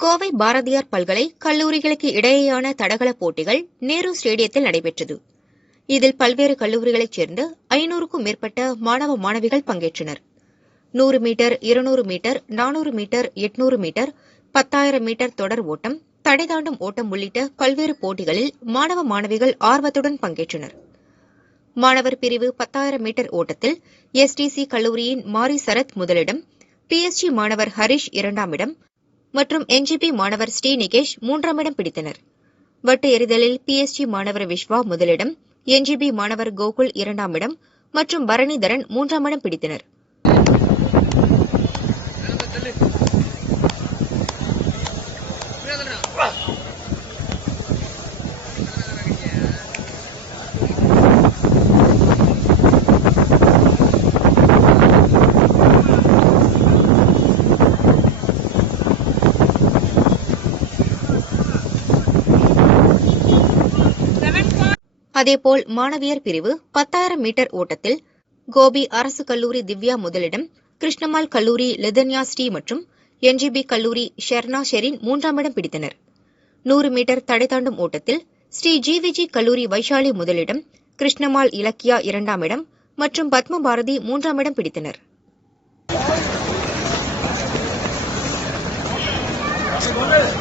கோவை பாரதியார் பல்கலை கல்லூரிகளுக்கு இடையேயான தடகள போட்டிகள் நேரு ஸ்டேடியத்தில் நடைபெற்றது. இதில் பல்வேறு கல்லூரிகளைச் சேர்ந்த ஐநூறுக்கும் மேற்பட்ட மாணவ மாணவிகள் பங்கேற்றனர். நூறு மீட்டர் இருநூறு மீட்டர் நானூறு மீட்டர் எட்நூறு மீட்டர் பத்தாயிரம் மீட்டர் தொடர் ஓட்டம் தடை தாண்டும் ஓட்டம் உள்ளிட்ட பல்வேறு போட்டிகளில் மாணவ மாணவிகள் ஆர்வத்துடன் பங்கேற்றனர். மாணவர் பிரிவு பத்தாயிரம் மீட்டர் ஓட்டத்தில் எஸ்டிசி கல்லூரியின் மாரி சரத் முதலிடம் பிஎஸ்டி மாணவர் ஹரிஷ் இரண்டாம் இடம் மற்றும் என்ஜிபி மாணவர் ஸ்ரீநிகேஷ் மூன்றாம் இடம் பிடித்தனர். வட்டு எறிதலில் பிஎஸ்டி மாணவர் விஸ்வா முதலிடம் என்ஜிபி மாணவர் கோகுல் இரண்டாம் இடம் மற்றும் பரணிதரன் மூன்றாம் இடம் பிடித்தனர். அதேபோல் மாணவியர் பிரிவு பத்தாயிரம் மீட்டர் ஓட்டத்தில் கோபி அரசு கல்லூரி திவ்யா முதலிடம் கிருஷ்ணமால் கல்லூரி லெதன்யா ஸ்ரீ மற்றும் என்ஜிபி கல்லூரி ஷெர்னா ஷெரின் மூன்றாம் இடம் பிடித்தனர் நூறு மீட்டர் தடை தாண்டும் ஓட்டத்தில் ஸ்ரீ ஜிவிஜி கல்லூரி வைஷாலி முதலிடம் கிருஷ்ணமால் இலக்கியா இரண்டாம் இடம் மற்றும் பத்ம பாரதி மூன்றாம் இடம் பிடித்தனர் Segundo.